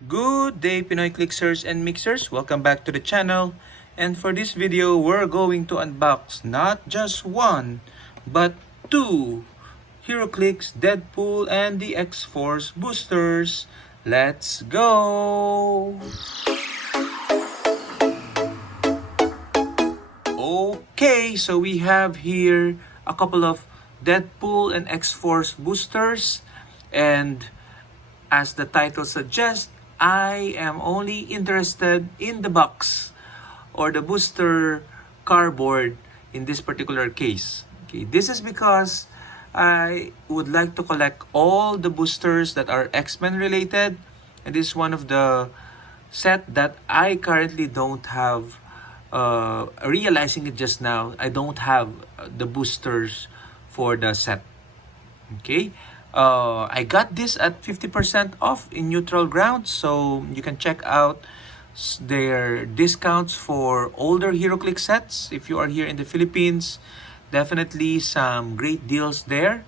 Good day, Pinoy Clixers and Mixers. Welcome back to the channel. And for this video, we're going to unbox not just one, but two Heroclix, Deadpool, and the X-Force boosters. Let's go! Okay, so we have here a couple of Deadpool and X-Force boosters. And as the title suggests, I am only interested in the box or the booster cardboard in this particular case. Okay, this is because I would like to collect all the boosters that are X-Men related, and this is one of the set that I currently don't have. Realizing it just now, I don't have the boosters for the set. Okay, I got this at 50% off in neutral ground, so you can check out their discounts for older Heroclix sets. If you are here in the Philippines, definitely some great deals there.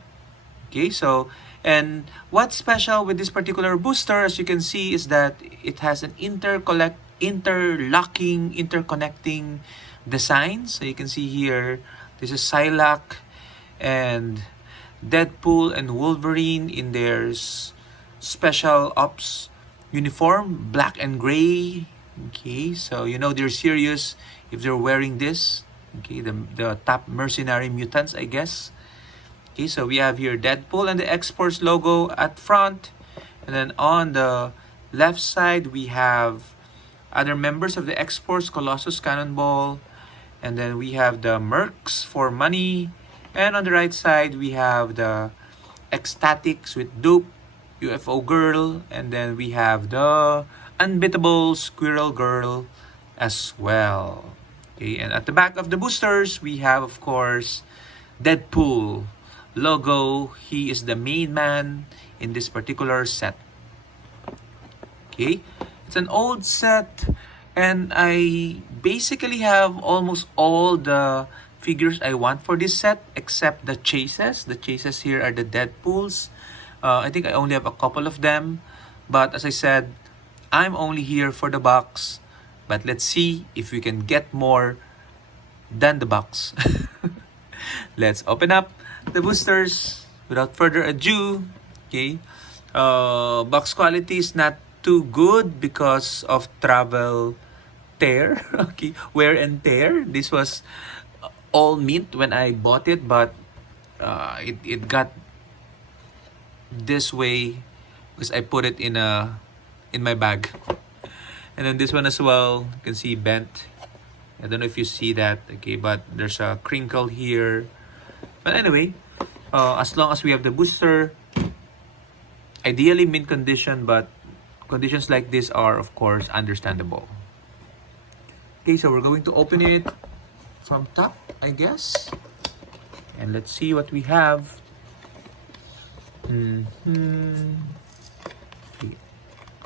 Okay, so and what's special with this particular booster, as you can see, is that it has an interconnecting design. So you can see here, this is Psylocke and Deadpool and Wolverine in their special ops uniform, black and gray. Okay, so you know they're serious if they're wearing this. Okay, the top mercenary mutants, I guess. Okay, so we have here Deadpool and the X-Force logo at front, and then on the left side we have other members of the X-Force, Colossus, Cannonball, and then we have the Mercs for money. And on the right side, we have the Ecstatics with Dupe, UFO Girl, and then we have the Unbeatable Squirrel Girl as well. Okay, and at the back of the boosters, we have, of course, Deadpool logo. He is the main man in this particular set. Okay, it's an old set, and I basically have almost all the figures I want for this set except the chases. The chases here are the Deadpools. I think I only have a couple of them, but as I said, I'm only here for the box. But let's see if we can get more than the box. Let's open up the boosters without further ado. Okay, box quality is not too good because of travel tear. Okay, wear and tear. This was all mint when I bought it, but it got this way because I put it in my bag. And then this one as well, you can see bent. I don't know if you see that, okay, but there's a crinkle here. But anyway, as long as we have the booster, ideally mint condition, but conditions like this are of course understandable. Okay, so we're going to open it from top, I guess, and let's see what we have. Okay.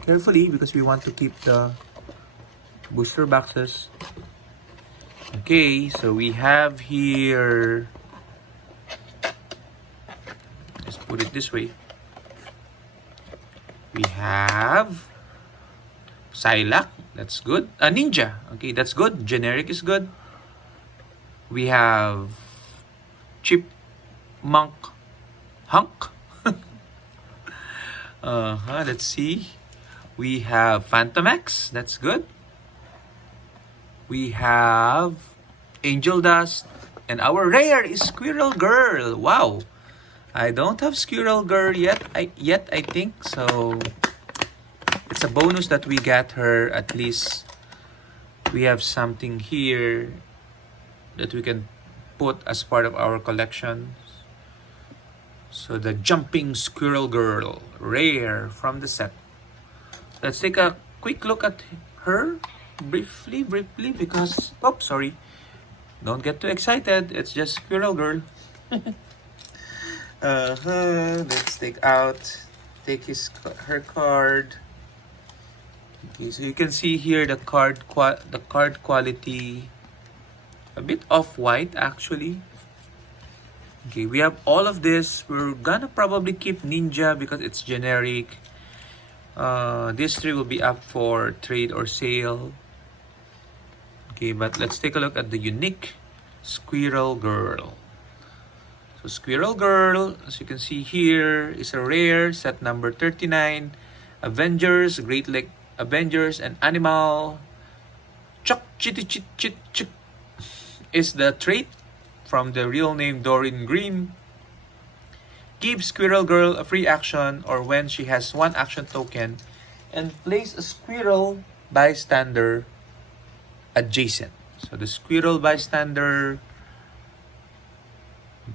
Carefully, because we want to keep the booster boxes. Okay, so we have here, let's put it this way, we have Psylocke, that's good. Ninja, okay, that's good. Generic is good. We have Chipmunk Hunk. Let's see. We have Phantom X. That's good. We have Angel Dust. And our rare is Squirrel Girl. Wow. I don't have Squirrel Girl yet. I think. So it's a bonus that we got her. At least we have something here that we can put as part of our collection. So the Jumping Squirrel Girl, rare from the set. Let's take a quick look at her briefly, because, oh, sorry. Don't get too excited. It's just Squirrel Girl. Let's take her card. Okay, so you can see here the card quality, a bit off-white actually. Okay, we have all of this. We're gonna probably keep Ninja because it's generic. These three will be up for trade or sale. Okay, but let's take a look at the unique Squirrel Girl. So Squirrel Girl, as you can see here, is a rare, set number 39. Avengers, Great Lake Avengers, and Animal. Chuck Chitty Chit Chit Chit is the trait from the real name Doreen Green. Give Squirrel Girl a free action or when she has one action token and place a squirrel bystander adjacent. So the squirrel bystander,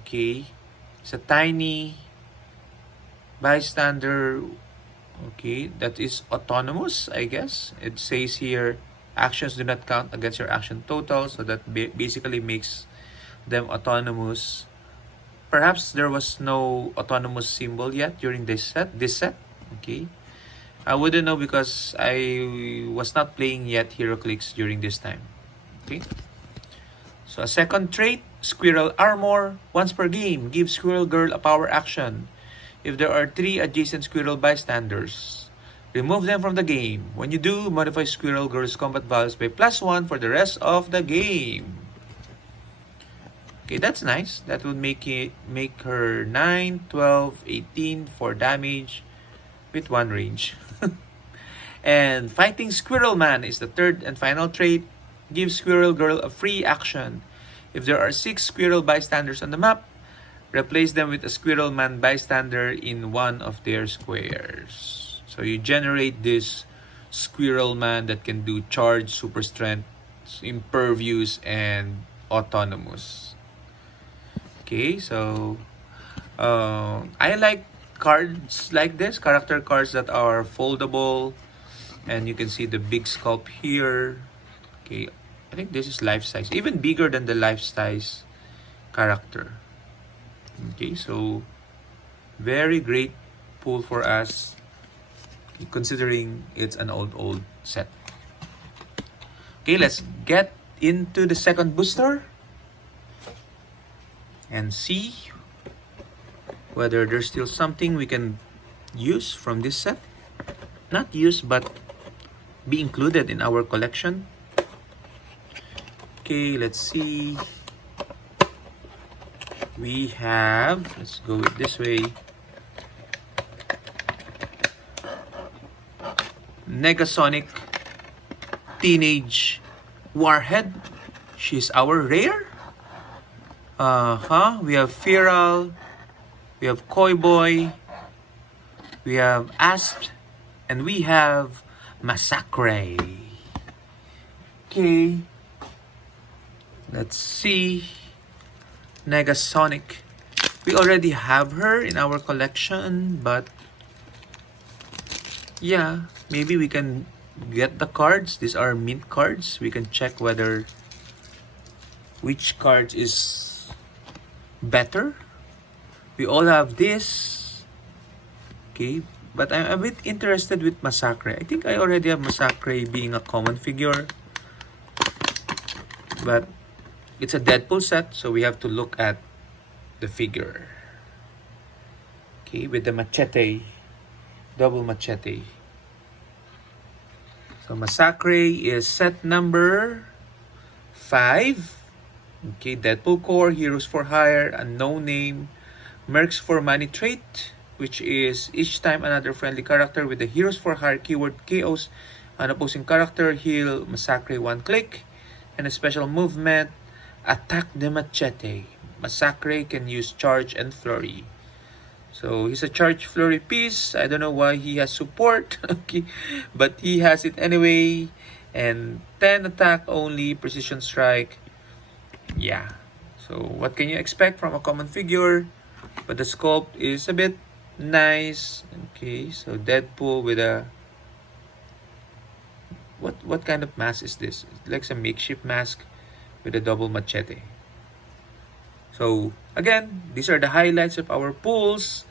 okay, it's a tiny bystander, okay, that is autonomous, I guess. It says here, actions do not count against your action total, so that basically makes them autonomous. Perhaps there was no autonomous symbol yet during this set, okay. I wouldn't know because I was not playing yet Heroclix during this time, okay. So a second trait, Squirrel Armor. Once per game, give Squirrel Girl a power action. If there are 3 adjacent Squirrel bystanders, remove them from the game. When you do, modify Squirrel Girl's combat values by +1 for the rest of the game. Okay, that's nice. That would make her 9, 12, 18 for damage with 1 range. And Fighting Squirrel Man is the third and final trait. Give Squirrel Girl a free action. If there are 6 Squirrel bystanders on the map, replace them with a Squirrel Man bystander in one of their squares. So you generate this Squirrel Man that can do charge, super strength, impervious, and autonomous. Okay, so I like cards like this, character cards that are foldable, and you can see the big sculpt here. Okay, I think this is life size, even bigger than the life size character. Okay, so very great pull for us, considering it's an old set. Okay, let's get into the second booster and see whether there's still something we can use from this set. Not use, but be included in our collection. Okay, let's see. We have, let's go it this way, Negasonic Teenage Warhead. She's our rare. We have Feral, we have Koi Boy, we have Asp, and we have Massacre. Okay, let's see. Negasonic. We already have her in our collection, but yeah, maybe we can get the cards. These are mint cards. We can check whether which card is better. We all have this. Okay, but I'm a bit interested with Massacre. I think I already have Massacre being a common figure, but it's a Deadpool set, so we have to look at the figure. Okay, with the machete, double machete. So Massacre is set number 5. Okay, Deadpool core, Heroes for Hire, Unknown Name, Mercs for Money trait, which is each time another friendly character with the Heroes for Hire keyword KOs an opposing character, heal Massacre 1 click, and a special movement, attack the machete. Massacre can use charge and flurry. So he's a charge flurry piece. I don't know why he has support, okay, but he has it anyway. And 10 attack only, precision strike. Yeah. So what can you expect from a common figure? But the sculpt is a bit nice. Okay, so Deadpool with a what kind of mask is this? It's like some makeshift mask with a double machete. So again, these are the highlights of our pulls,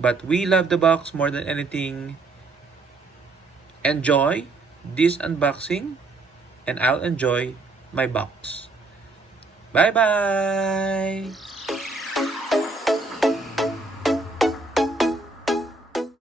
but we love the box more than anything. Enjoy this unboxing, and I'll enjoy my box. Bye bye.